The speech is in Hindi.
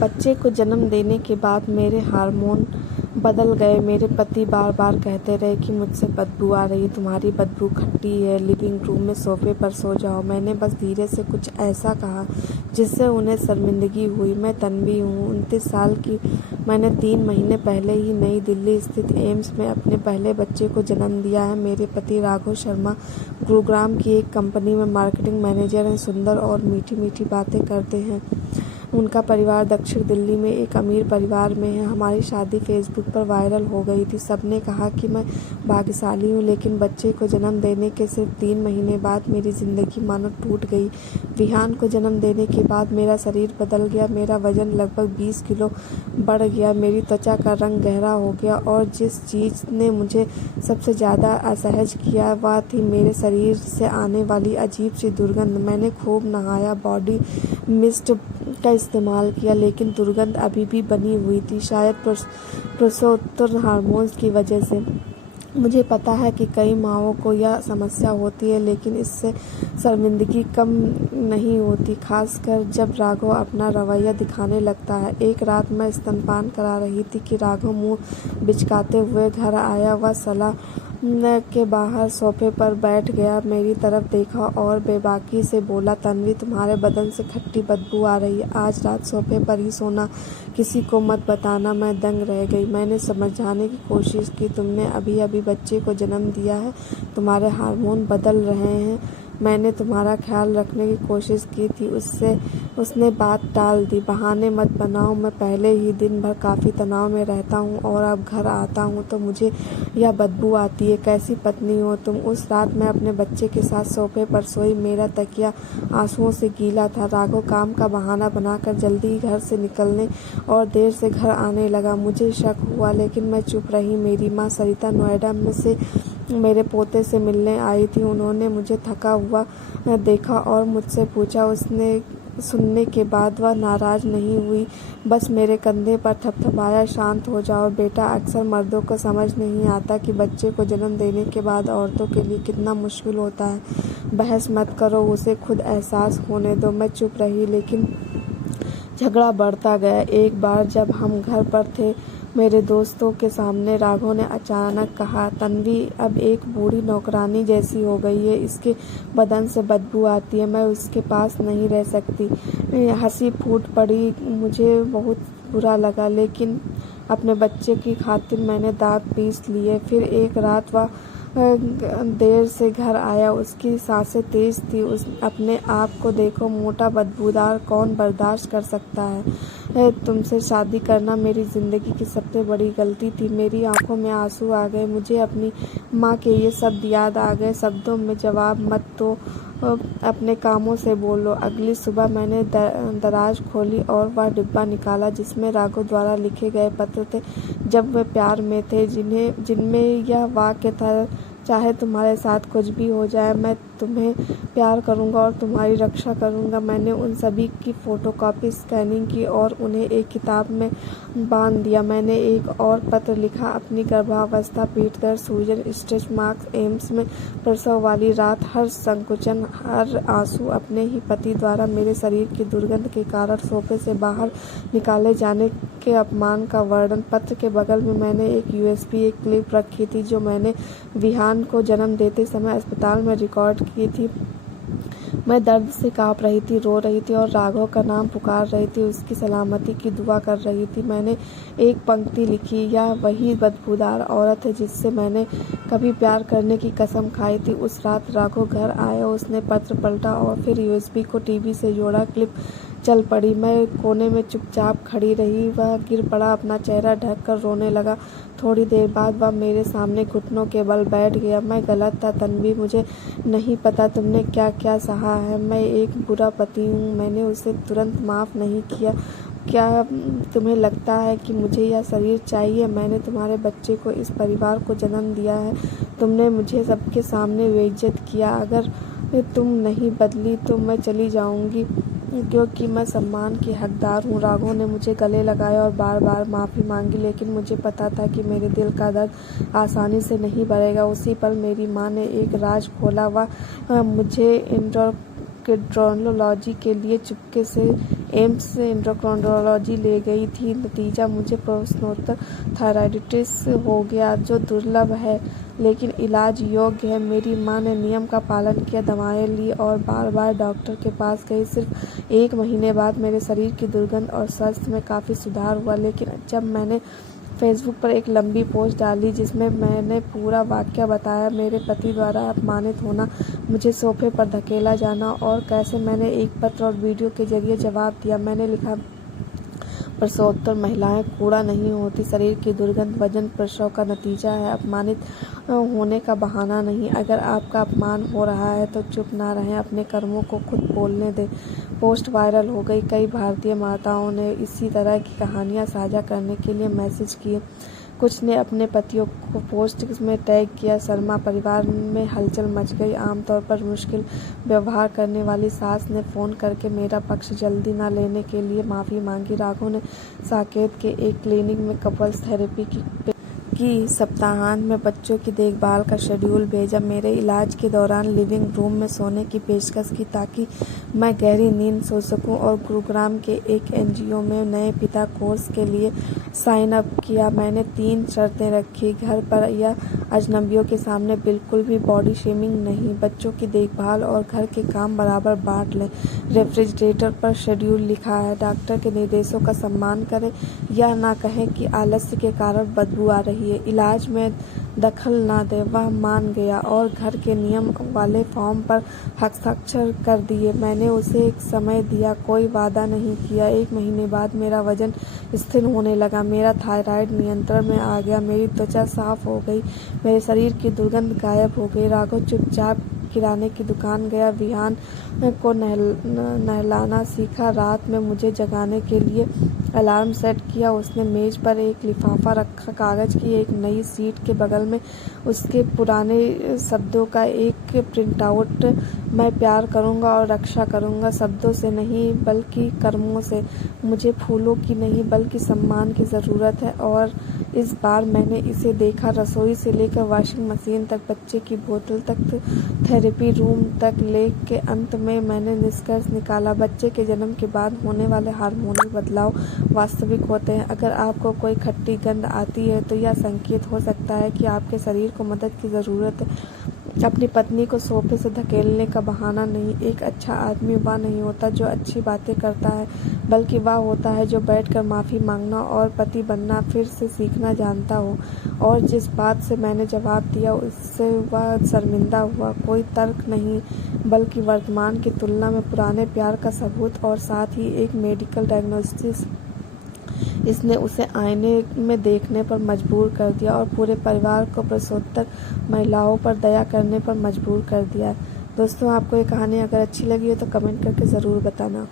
बच्चे को जन्म देने के बाद मेरे हार्मोन बदल गए। मेरे पति बार बार कहते रहे कि मुझसे बदबू आ रही, तुम्हारी बदबू खट्टी है, लिविंग रूम में सोफे पर सो जाओ। मैंने बस धीरे से कुछ ऐसा कहा जिससे उन्हें शर्मिंदगी हुई। मैं तन्वी हूँ, 29 साल की। मैंने 3 महीने पहले ही नई दिल्ली स्थित एम्स में अपने पहले बच्चे को जन्म दिया है। मेरे पति राघव शर्मा गुरुग्राम की एक कंपनी में मार्केटिंग मैनेजर हैं। सुंदर और मीठी मीठी बातें करते हैं। उनका परिवार दक्षिण दिल्ली में एक अमीर परिवार में है। हमारी शादी फेसबुक पर वायरल हो गई थी। सबने कहा कि मैं भाग्यशाली हूँ, लेकिन बच्चे को जन्म देने के सिर्फ 3 महीने बाद मेरी ज़िंदगी मानो टूट गई। विहान को जन्म देने के बाद मेरा शरीर बदल गया। मेरा वजन लगभग 20 किलो बढ़ गया। मेरी त्वचा का रंग गहरा हो गया और जिस चीज़ ने मुझे सबसे ज़्यादा असहज किया वह थी मेरे शरीर से आने वाली अजीब सी दुर्गंध। मैंने खूब नहाया, बॉडी मिस्ट का इस्तेमाल किया, लेकिन दुर्गंध अभी भी बनी हुई थी, शायद प्रसवोत्तर हार्मोन्स की वजह से। मुझे पता है कि कई माँओं को यह समस्या होती है, लेकिन इससे शर्मिंदगी कम नहीं होती, खासकर जब राघव अपना रवैया दिखाने लगता है। एक रात मैं स्तनपान करा रही थी कि राघव मुंह बिचकाते हुए घर आया। वह सलाह के बाहर सोफे पर बैठ गया, मेरी तरफ देखा और बेबाकी से बोला, तन्वी, तुम्हारे बदन से खट्टी बदबू आ रही है। आज रात सोफे पर ही सोना, किसी को मत बताना। मैं दंग रह गई। मैंने समझाने की कोशिश की, तुमने अभी अभी बच्चे को जन्म दिया है, तुम्हारे हार्मोन बदल रहे हैं। मैंने तुम्हारा ख्याल रखने की कोशिश की थी। उसने बात टाल दी। बहाने मत बनाओ, मैं पहले ही दिन भर काफ़ी तनाव में रहता हूँ और अब घर आता हूँ तो मुझे यह बदबू आती है। कैसी पत्नी हो तुम। उस रात मैं अपने बच्चे के साथ सोफे पर सोई। मेरा तकिया आंसुओं से गीला था। राघव काम का बहाना बनाकर जल्दी घर से निकलने और देर से घर आने लगा। मुझे शक हुआ, लेकिन मैं चुप रही। मेरी माँ सरिता नोएडा में से मेरे पोते से मिलने आई थी। उन्होंने मुझे थका हुआ देखा और मुझसे पूछा। उसने सुनने के बाद वह नाराज नहीं हुई, बस मेरे कंधे पर थपथपाया, शांत हो जाओ बेटा। अक्सर मर्दों को समझ नहीं आता कि बच्चे को जन्म देने के बाद औरतों के लिए कितना मुश्किल होता है। बहस मत करो, उसे खुद एहसास होने दो। मैं चुप रही, लेकिन झगड़ा बढ़ता गया। एक बार जब हम घर पर थे, मेरे दोस्तों के सामने राघव ने अचानक कहा, तन्वी अब एक बूढ़ी नौकरानी जैसी हो गई है, इसके बदन से बदबू आती है, मैं उसके पास नहीं रह सकती। हंसी फूट पड़ी। मुझे बहुत बुरा लगा, लेकिन अपने बच्चे की खातिर मैंने दांत पीस लिए। फिर एक रात वह देर से घर आया। उसकी सांसें तेज थी। उस अपने आप को देखो, मोटा बदबूदार कौन बर्दाश्त कर सकता है। तुमसे शादी करना मेरी ज़िंदगी की सबसे बड़ी गलती थी। मेरी आंखों में आंसू आ गए। मुझे अपनी माँ के ये शब्द याद आ गए, शब्दों में जवाब मत दो, अपने कामों से बोलो। अगली सुबह मैंने दराज खोली और वह डिब्बा निकाला जिसमें राघव द्वारा लिखे गए पत्र थे, जब वे प्यार में थे, जिनमें यह वाक्य था, चाहे तुम्हारे साथ कुछ भी हो जाए, मैं तुम्हें प्यार करूंगा और तुम्हारी रक्षा करूंगा। मैंने उन सभी की फ़ोटोकॉपी स्कैनिंग की और उन्हें एक किताब में बांध दिया। मैंने एक और पत्र लिखा, अपनी गर्भावस्था, पीठ दर्द, सूजन, स्ट्रेच मार्क्स, एम्स में प्रसव वाली रात, हर संकुचन, हर आंसू, अपने ही पति द्वारा मेरे शरीर की दुर्गंध के कारण सोफे से बाहर निकाले जाने के अपमान का वर्णन। पत्र के बगल में मैंने एक USB क्लिप रखी थी जो मैंने विहान को जन्म देते समय अस्पताल में रिकॉर्ड की थी। मैं दर्द से काँप रही थी, रो रही थी और राघव का नाम पुकार रही थी, उसकी सलामती की दुआ कर रही थी। मैंने एक पंक्ति लिखी, यह वही बदबूदार औरत है जिससे मैंने कभी प्यार करने की कसम खाई थी। उस रात राघव घर आया, उसने पत्र पलटा और फिर USB को TV से जोड़ा। क्लिप चल पड़ी। मैं कोने में चुपचाप खड़ी रही। वह गिर पड़ा, अपना चेहरा ढक कर रोने लगा। थोड़ी देर बाद वह मेरे सामने घुटनों के बल बैठ गया। मैं गलत था तन्वी, मुझे नहीं पता तुमने क्या क्या सहा है। मैं एक बुरा पति हूँ, मैंने उसे तुरंत माफ़ नहीं किया। क्या तुम्हें लगता है कि मुझे यह शरीर चाहिए? मैंने तुम्हारे बच्चे को, इस परिवार को जन्म दिया है। तुमने मुझे सबके सामने बेइज्जत किया। अगर तुम नहीं बदली तो मैं चली जाऊंगी, क्योंकि मैं सम्मान की हकदार हूँ। राघव ने मुझे गले लगाया और बार बार माफ़ी मांगी, लेकिन मुझे पता था कि मेरे दिल का दर्द आसानी से नहीं भरेगा। उसी पल मेरी माँ ने एक राज खोला। वह मुझे एंडोक्रिनोलॉजी के लिए चुपके से एम्स एंडोक्राइनोलॉजी ले गई थी। नतीजा मुझे प्रश्नोत्तर थायराइडिटिस हो गया, जो दुर्लभ है लेकिन इलाज योग्य है। मेरी माँ ने नियम का पालन किया, दवाएं ली और बार बार डॉक्टर के पास गई। सिर्फ 1 महीने बाद मेरे शरीर की दुर्गंध और स्वास्थ्य में काफ़ी सुधार हुआ। लेकिन जब मैंने फेसबुक पर एक लंबी पोस्ट डाली जिसमें मैंने पूरा वाकया बताया, मेरे पति द्वारा अपमानित होना, मुझे सोफे पर धकेला जाना और कैसे मैंने एक पत्र और वीडियो के जरिए जवाब दिया। मैंने लिखा, प्रसवोत्तर महिलाएं कूड़ा नहीं होती। शरीर की दुर्गंध वजन प्रसव का नतीजा है, अपमानित होने का बहाना नहीं। अगर आपका अपमान हो रहा है तो चुप ना रहें, अपने कर्मों को खुद बोलने दें। पोस्ट वायरल हो गई। कई भारतीय माताओं ने इसी तरह की कहानियां साझा करने के लिए मैसेज किए। कुछ ने अपने पतियों को पोस्ट में टैग किया। शर्मा परिवार में हलचल मच गई। आमतौर पर मुश्किल व्यवहार करने वाली सास ने फ़ोन करके मेरा पक्ष जल्दी न लेने के लिए माफ़ी मांगी। राघव ने साकेत के एक क्लिनिक में कपल्स थेरेपी की सप्ताहांत में बच्चों की देखभाल का शेड्यूल भेजा। मेरे इलाज के दौरान लिविंग रूम में सोने की पेशकश की ताकि मैं गहरी नींद सो सकूं और गुरुग्राम के एक एनजीओ में नए पिता कोर्स के लिए साइन अप किया। मैंने 3 शर्तें रखी, घर पर या अजनबियों के सामने बिल्कुल भी बॉडी शेमिंग नहीं, बच्चों की देखभाल और घर के काम बराबर बांट लें, रेफ्रिजरेटर पर शेड्यूल लिखा है, डॉक्टर के निर्देशों का सम्मान करें, यह ना कहें कि आलस्य के कारण बदबू आ रही है, इलाज में दखल ना दे। वह मान गया और घर के नियम वाले फॉर्म पर हस्ताक्षर कर दिए। मैंने उसे एक समय दिया, कोई वादा नहीं किया। 1 महीने बाद मेरा वजन स्थिर होने लगा, मेरा थायराइड नियंत्रण में आ गया, मेरी त्वचा साफ हो गई, मेरे शरीर की दुर्गंध गायब हो गई। राघव चुपचाप किराने की दुकान गया, विहान को नहलाना सीखा, रात में मुझे जगाने के लिए अलार्म सेट किया। उसने मेज पर एक लिफाफा रखा, कागज की एक नई सीट के बगल में उसके पुराने शब्दों का एक प्रिंट आउट। मैं प्यार करूंगा और रक्षा करूंगा, शब्दों से नहीं बल्कि कर्मों से। मुझे फूलों की नहीं बल्कि सम्मान की ज़रूरत है। और इस बार मैंने इसे देखा, रसोई से लेकर वॉशिंग मशीन तक, बच्चे की बोतल तक, थेरेपी रूम तक। लेख के अंत में मैंने निष्कर्ष निकाला, बच्चे के जन्म के बाद होने वाले हार्मोनल बदलाव वास्तविक होते हैं। अगर आपको कोई खट्टी गंध आती है तो यह संकेत हो सकता है कि आपके शरीर को मदद की ज़रूरत है। अपनी पत्नी को सोफे से धकेलने का बहाना नहीं। एक अच्छा आदमी वह नहीं होता जो अच्छी बातें करता है, बल्कि वह होता है जो बैठकर माफ़ी मांगना और पति बनना फिर से सीखना जानता हो। और जिस बात से मैंने जवाब दिया उससे वह शर्मिंदा हुआ। कोई तर्क नहीं बल्कि वर्तमान की तुलना में पुराने प्यार का सबूत और साथ ही एक मेडिकल डायग्नोसिस। इसने उसे आईने में देखने पर मजबूर कर दिया और पूरे परिवार को प्रसवोत्तर महिलाओं पर दया करने पर मजबूर कर दिया। दोस्तों, आपको ये कहानी अगर अच्छी लगी हो तो कमेंट करके ज़रूर बताना।